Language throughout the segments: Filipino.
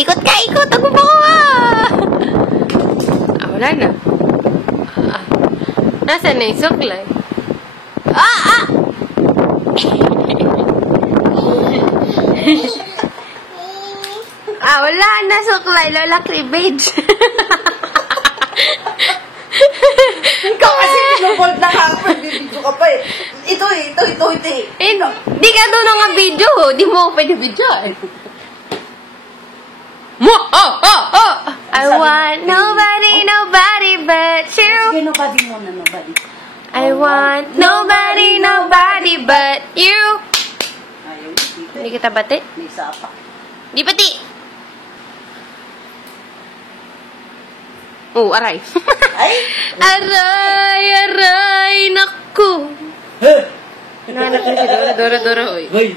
Ikot ka, ikot! Ako pa ko wala na. Nasaan na yung suklay? Wala na suklay. Lola cleavage. Ikaw kasi pinubold na ka. Nagbibidyo ka pa eh. Ito. Di ka doon nga video. Di mo pwede video eh. I want nobody but you. Sige, nobody muna, nobody. I want nobody but you. Ayaw, Hindi kita bati? may sapa. Di bati. Aray. Ay! Aray, naku. Nanak na si Dora, oy. Hoy!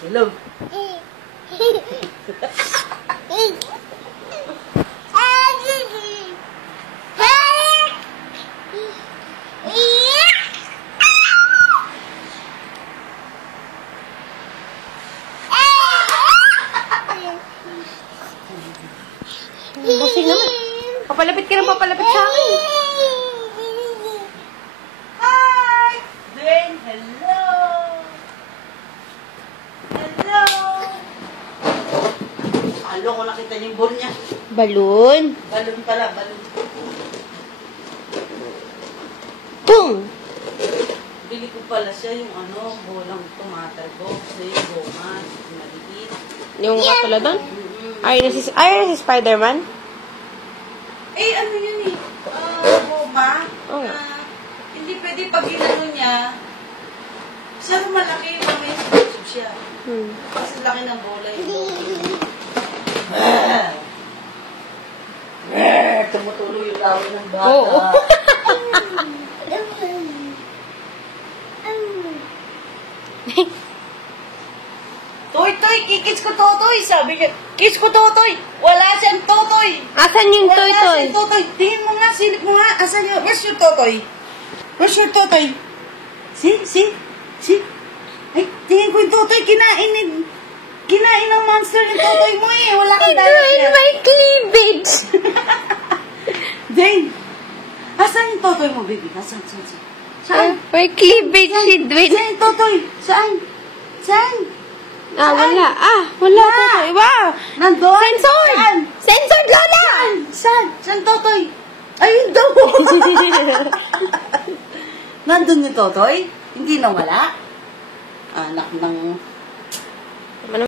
Hello! Busing naman. Papalapit ka ng papalapit sa akin. Hi! Dwayne, hello! Hello! Halo ko nakita niyo yung ball niya. Balloon. Balon pala, balon. Boom. Bili ko pala siya yung bolang tumatalbog. So yung gomas, maliit. Yung katulad doon? Ay, si Spider-Man? Eh, ano yun eh? Goma. Oo. Hindi pwede pag inano niya. Siya malaki yung may explosive siya. Kasi laki ng bola yung tumutuloy yung laway ng bata. Oo. Toy, kikits ko totoy. Sabi niya, kiss ko totoy. Wala siyang totoy. Asan yung Wala toy-toy? siyang totoy. Tingin mo nga, silip mo nga. Asan yun? Where's your totoy? Where's your totoy? See? Ay, tingin ko yung totoy. Kinain ng monster yung totoy mo eh. Wala kang dalaw Dwayne, niya. may cleavage. Dwayne, asan yung totoy mo, baby? Saan? May cleavage si Dwayne. Saan yung totoy? Saan? Wala. Wala totoy. Wow. Nandun? Censored! Saan? Censored, Lola! Saan totoy? Ayun daw. Nandun yung totoy? Hindi na wala? Anak ng